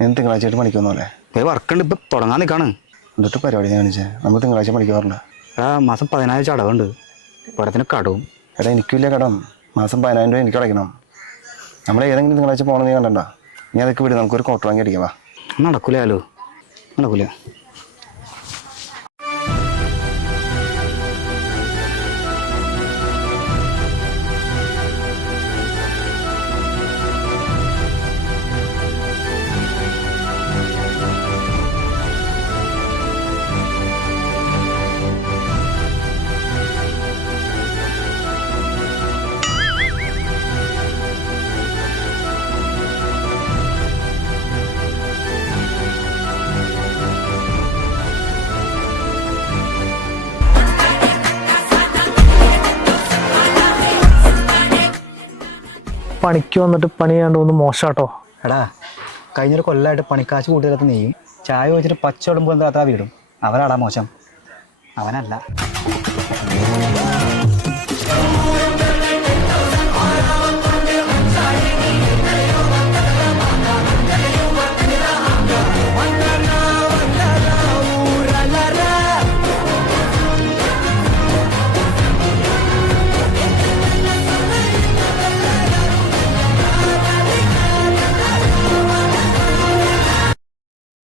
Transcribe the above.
ഞാൻ തിങ്കളാഴ്ചയായിട്ട് പണിക്ക് വന്നോലെ? പോയി വർക്കുണ്ട് ഇപ്പം തുടങ്ങാൻ നിൽക്കാണ് എന്നിട്ട് പരിപാടി കാണിച്ചേ? നമ്മൾ തിങ്കളാഴ്ച പണിക്ക് പോകാറുണ്ട് എടാ മാസം പതിനായിരം ചടവുണ്ട്. പടത്തിന് കടവും. എടാ എനിക്കില്ല കടം. മാസം പതിനായിരം രൂപ എനിക്ക് അടയ്ക്കണം. നമ്മൾ ഏതെങ്കിലും തിങ്കളാഴ്ച പോകണമെന്ന് കണ്ടണ്ട നീ അതൊക്കെ വിട് നമുക്കൊരു കോട്ടർ വാങ്ങി അടിക്കാം വാ. നടക്കൂലോ നടക്കൂല. പണിക്ക് വന്നിട്ട് പണി ചെയ്യാണ്ട് ഒന്ന് മോശാട്ടോ. എടാ കഴിഞ്ഞൊരു കൊല്ലമായിട്ട് പണിക്കാശ് കൂട്ടിയിടത്ത് നീ ചായ വെച്ചിട്ട് പച്ച ഉടുമ്പ് എന്താ വീടും. അവരാടാ മോശം. അവനല്ല.